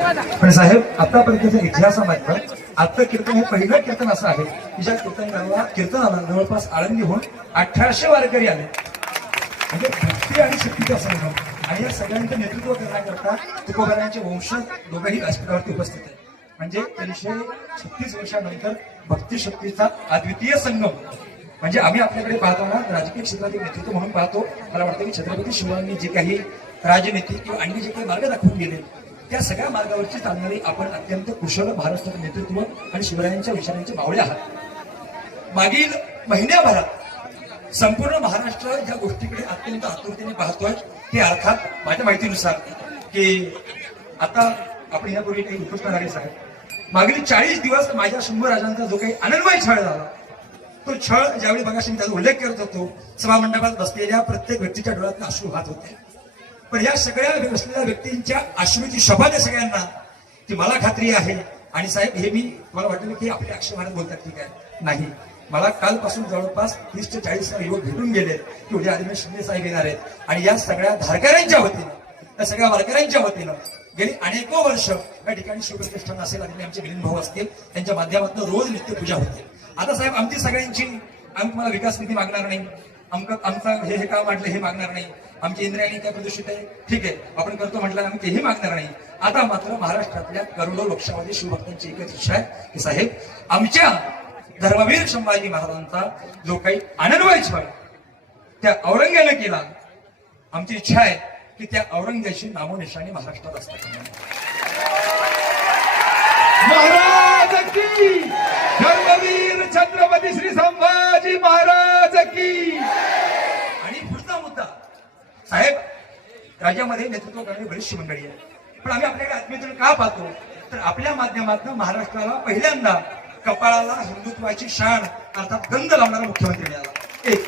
पण साहेब आतापर्यंतच्या इतिहासामध्ये आजचं कीर्तन हे पहिलं कीर्तन असं आहे की ज्या कीर्तनाला कीर्तनाला जवळपास आळंदीहून अठराशे वारकरी आले. म्हणजे भक्ती आणि शक्तीचा संगम आणि या सगळ्यांचं नेतृत्व करण्याकरता तुकोबारांचे वंशज दोघंही व्यासपीठावरती उपस्थित आहे म्हणजे तीनशे छत्तीस वर्षानंतर भक्ती शक्तीचा अद्वितीय संगम. म्हणजे आम्ही आपल्याकडे पाहताना राजकीय क्षेत्रातील नेतृत्व म्हणून पाहतो. मला वाटतं की छत्रपती शिवरायांनी जे काही राजनीती किंवा अन्य जे काही मार्ग दाखवून गेले त्या सगळ्या मार्गावरची चालणारी आपण अत्यंत कुशल महाराष्ट्राचं नेतृत्व आणि शिवरायांच्या विचारांचे मावळे आहात. मागील महिन्याभरात संपूर्ण महाराष्ट्र या गोष्टीकडे अत्यंत आतुरतेने पाहतोय. ते अर्थात माझ्या माहितीनुसार की आता आपण यापूर्वी काही उत्कृष्ट नागरिक आहेत मागील चाळीस दिवस माझ्या शंभर राजांचा जो काही आनंदमय छळ झाला तो छळ ज्यावेळी बघा मी त्याचा उल्लेख करत होतो सभामंडपात बसलेल्या प्रत्येक व्यक्तीच्या डोळ्यात अश्रू वाहत होते. पण या सगळ्या बसलेल्या व्यक्तींच्या अश्रूची शोभा आहे सगळ्यांना. की मला खात्री आहे. आणि साहेब हे मी मला वाटलं की आपले अक्षय महाराज बोलतात ठीक आहे? नाही. मला कालपासून जवळपास तीस ते चाळीस युवक भेटून गेले की उद्या आदित्य शिंदे साहेब येणार आहेत. आणि या सगळ्या धारकऱ्यांच्या वतीनं या सगळ्या वारकऱ्यांच्या वतीनं गेली अनेको वर्ष या ठिकाणी शिवप्रतिष्ठान असेल आणि आमचे मिलिंद भाऊ असतील त्यांच्या माध्यमातून रोज नित्य पूजा होते. आता साहेब आमची सगळ्यांची आम्ही तुम्हाला विकास निधी मागणार नाही. आमचं आमचं हे हे काम वाटलं हे मागणार नाही. आमची इंद्रियाणी काय प्रदूषित आहे. ठीक आहे. आपण करतो म्हटलं आम्ही तेही मागणार नाही. आता मात्र महाराष्ट्रातल्या करोडो लोकशावादी शिवभक्तांची एकच इच्छा आहे की साहेब आमच्या धर्मवीर संभाजी महाराजांचा जो काही आनंदमय छळ त्या औरंग्यानं केला आमची इच्छा आहे की त्या औरंग्याची नामोनिशाणी महाराष्ट्रात असतात. महाराज की! धर्मवीर छत्रपती श्री संभाजी महाराज की आणि पुढचा मुद्दा साहेब राज्यामध्ये नेतृत्व करणारी बरीचशी मंडळी आहे पण आम्ही आपल्याकडे आत्मीयतेने का पाहतो? तर आपल्या माध्यमातून महाराष्ट्राला पहिल्यांदा कपाळाला हिंदुत्वाची शाण अर्थात गंध लावणारा मुख्यमंत्री मिळाला. एक.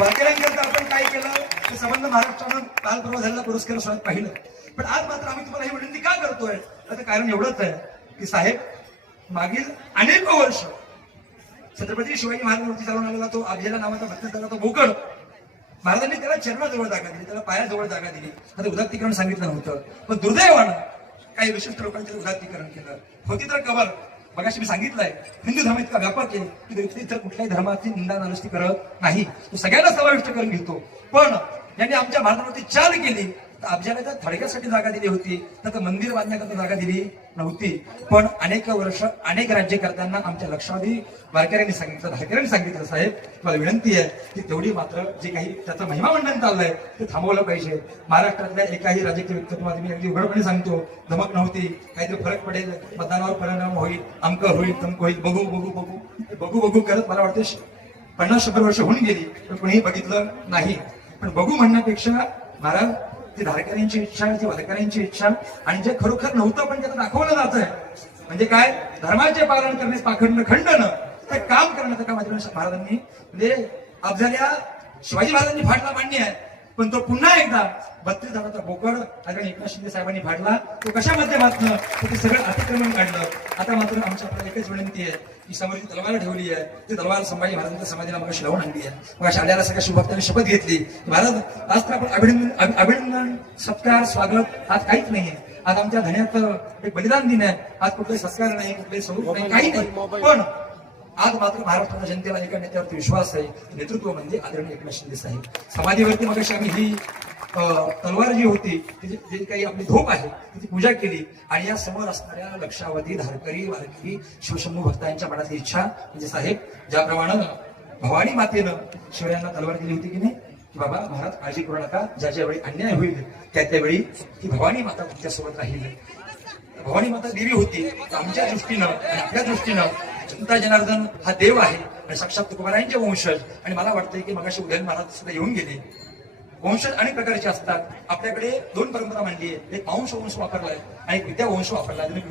वारकऱ्यांकरता आपण काय केलं? ते संबंध महाराष्ट्रानं काल परवा झालेला पुरस्कार स्वतः पाहिलं. पण आज मात्र आम्ही तुम्हाला ही विनंती का करतोय? त्याचं कारण एवढंच आहे की साहेब मागील अनेक वर्ष छत्रपती शिवाजी महाराजांवरती चालून आलेला तो अभिला नावाचा भक्त झाला तो भोकड महाराजांनी त्याला चरणाजवळ जागा दिली त्याला पायाजवळ जागा दिली. आता उदात्तीकरण सांगितलं नव्हतं. पण दुर्दैवानं काही विशिष्ट लोकांनी उदात्तीकरण केलं. होती तर कबर. मगाशी मी सांगितलंय हिंदू धर्म इतका व्यापक आहे की व्यक्ती इतर कुठल्याही धर्माची निंदा नानुष्टी करत नाही. तो सगळ्यांना समाविष्ट करून घेतो. पण यांनी आमच्या भारतावरती चाल केली. तर थडक्यासाठी जागा दिली होती. तर मंदिर बांधण्याकरता जागा दिली नव्हती. पण अनेक वर्ष अनेक राज्य करताना आमच्या लक्षावधी वारकऱ्यांनी सांगितलं धारकऱ्यांनी सांगितलं साहेब. मला विनंती आहे की तेवढी मात्र जे काही त्याचं महिमा मंडन चाललंय ते थांबवलं पाहिजे. महाराष्ट्रातल्या एकाही राजकीय व्यक्तित्वात मी अगदी उघडपणे सांगतो धमक नव्हती. काहीतरी फरक पडेल मतदानावर परिणाम होईल अमक होईल तमक होईल. बघू बघू बघू बघू बघू करत मला वाटतं पन्नास शंभर वर्ष होऊन गेली पण कोणीही बघितलं नाही. पण बघू म्हणण्यापेक्षा महाराज ती धारकऱ्यांची इच्छा ती वारकऱ्यांची इच्छा आणि जे खरोखर नव्हतं पण त्याचं दाखवलं जात आहे म्हणजे काय? धर्माचे पालन करणे पाखंड खंडन ते काम करण्याचं काम महाराजांनी म्हणजे अफजल्या शिवाजी महाराजांनी फाटला मांडणी आहे. पण तो पुन्हा एकदा बत्तीस जणांचा बोकड आदरणीय एकनाथ शिंदे साहेबांनी फाडला. तो कशा माध्यमातून? ते सगळं अतिक्रमण काढलं. आता मात्र आमच्या आपल्याला एकच विनंती आहे की समोरची तलवार ठेवली आहे. ती तलवार संभाजी महाराजांच्या समाधीला मग लावून आणली आहे. मग आल्याला सगळ्या शुभभक्तांनी शपथ घेतली. महाराज आज तर आपण अभिनंदन अभि- अभिनंदन सत्कार स्वागत आज काहीच नाहीये. आज आमच्या धन्यात एक बलिदान दिन आहे. आज कुठलाही संस्कार नाही कुठलाही स्वरूप नाही काही नाही. पण आज मात्र महाराष्ट्राच्या जनतेला एका नेत्यावरती विश्वास आहे. नेतृत्व म्हणजे आदरणीय एकनाथ शिंदे साहेब. समाधीवरती मग आम्ही ही तलवार जी होती तिची काही आपली धोप आहे तिची पूजा केली आणि या समोर असणाऱ्या लक्षावधी धारकरी वारकरी शिवशंभू भक्तांच्या मनातली इच्छा म्हणजे साहेब ज्याप्रमाणे भवानी मातेनं शिवरायांना तलवार दिली होती की नाही की बाबा महाराज काळजी करू नका ज्या ज्या वेळी अन्याय होईल त्या त्यावेळी ती भवानी माता तुमच्यासोबत राहील. भवानी माता देवी होती आमच्या दृष्टीनं आणि आपल्या दृष्टीनं चिंता जनार्दन हा देव आहे. आणि साक्षात तुकोबारायांचे वंशज. आणि मला वाटतंय की मगाशी उदयन महाराज सुद्धा येऊन गेले. वंशज अनेक प्रकारचे असतात. आपल्याकडे दोन परंपरा मांडली आहे एक पाऊंश वंश वापरलाय आणि एक विद्या वंश वापरला तुम्ही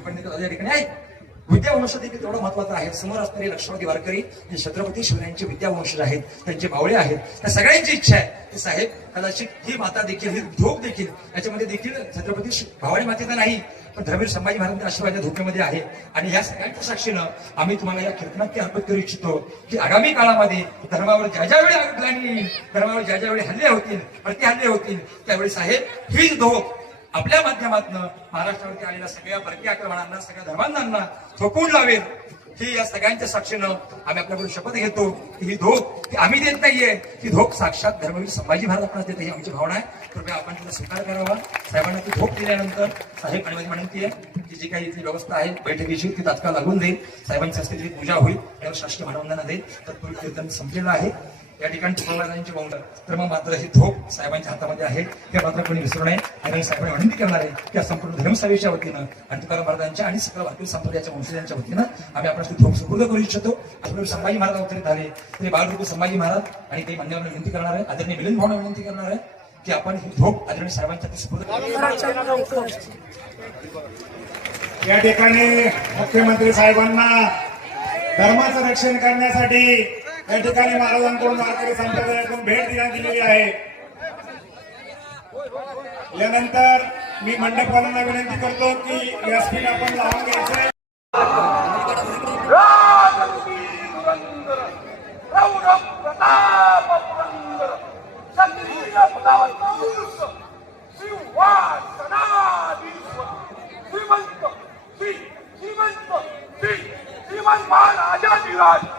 या ठिकाणी आहे. विद्यावंश देखील तेवढं महत्वाचं आहे. समोर असणारे लक्ष्मण वारकरी जे छत्रपती शिवरायांचे विद्या वंशज आहेत त्यांचे मावळे आहेत. त्या सगळ्यांची इच्छा आहे. की साहेब कदाचित ही माता देखील ही धोक देखील याच्यामध्ये देखील छत्रपती शि- मातेचा नाही पण धर्मवीर संभाजी महाराजांच्या आशीर्वाद धोक्यामध्ये आहे. आणि या सगळ्यांच्या साक्षीनं आम्ही तुम्हाला या कीर्तनात ते करू इच्छितो की आगामी काळामध्ये धर्मावर ज्या ज्या वेळी आग धर्मावर ज्या ज्या वेळी हल्ले होतील प्रति हल्ले होतील त्यावेळी साहेब हीच धोक आपल्या माध्यमातनं महाराष्ट्रावरती आलेल्या सगळ्या परकीय आक्रमणांना सगळ्या धर्मांधांना थोपवून लावेल. ही या सगळ्यांच्या साक्षीनं आम्ही आपल्याकडून शपथ घेतो. की ही धोक ही आम्ही देत नाहीये. ही धोक साक्षात धर्मवीर संभाजी महाराज आपणास देत ही आमची भावना आहे. कृपया आपण तिला स्वीकार करावा. साहेबांना ती धोक दिल्यानंतर साहेब आणि विनंती आहे की जी काही इथली व्यवस्था आहे बैठकीची ती तात्काळ लागून देईल. साहेबांची हस्ते जी पूजा होईल त्यावर शासकीय मानवंदना देईल. तत्पूर्वी कीर्तन संपलेलं आहे. या ठिकाणी तुकोबाजांची पाऊल तर मग मात्र ही धोप साहेबांच्या हातामध्ये आहे. हे मात्र कोणी विसरू नये. आणि साहेबांनी विनंती करणार आहे की संपूर्ण धर्मसभेच्या वतीनं आणि तुकाराम महाराजांच्या आणि सकल भारतीय संप्रदायाच्या वंशजांच्या वतीनं आम्ही आपण धोप सुपूर्द करू इच्छितो. आपल्याकडे संभाजी महाराज अवतरित झाले. तरी बालरूप संभाजी महाराज आणि ते मान्यवरांना विनंती करणार आहे. आदरणीय मिलन भावना विनंती करणार आहे की आपण ही धोक आदरणीय साहेबांच्या सुपूर्द या ठिकाणी मुख्यमंत्री साहेबांना धर्माचं रक्षण करण्यासाठी या ठिकाणी महाराजांकडून वारकरी संप्रदायातून भेट देण्यात दिलेली आहे. यानंतर मी मंडपवाल्यांना विनंती करतो की व्यासपीठ आपण लावून घ्यायचं महाराजाधिराज। राजा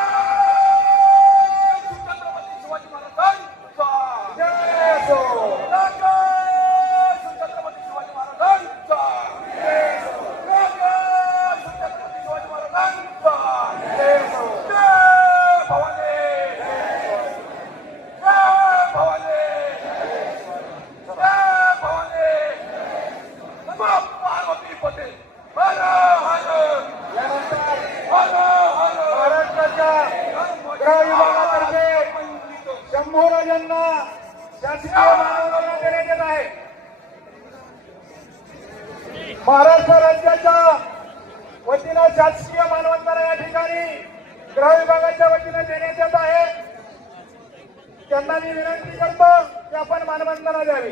छत्रपती शिवाजी महाराजांचा जय हो. राजा छत्रपती शिवाजी महाराजांचा जय हो. राजा छत्रपती शिवाजी महाराजांचा जय हो. जय भवानी जय भवानी जय भवानी नमः पार्वती पते हर हर हर हर महाराष्ट्राच्या गृह विभागातर्फे शंभूराजांना शासकीय मानवंदना देण्यात येत आहे महाराष्ट्र राज्याच्या वतीनं शासकीय मानवंतर या ठिकाणी गृह विभागाच्या वतीनं देण्यात येत आहे. त्यांना मी विनंती करतो की आपण मानवंदना द्यावी.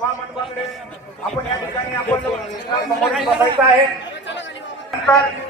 सभा मंडपाकडे आपण या ठिकाणी आपण बसायचं आहे. नंतर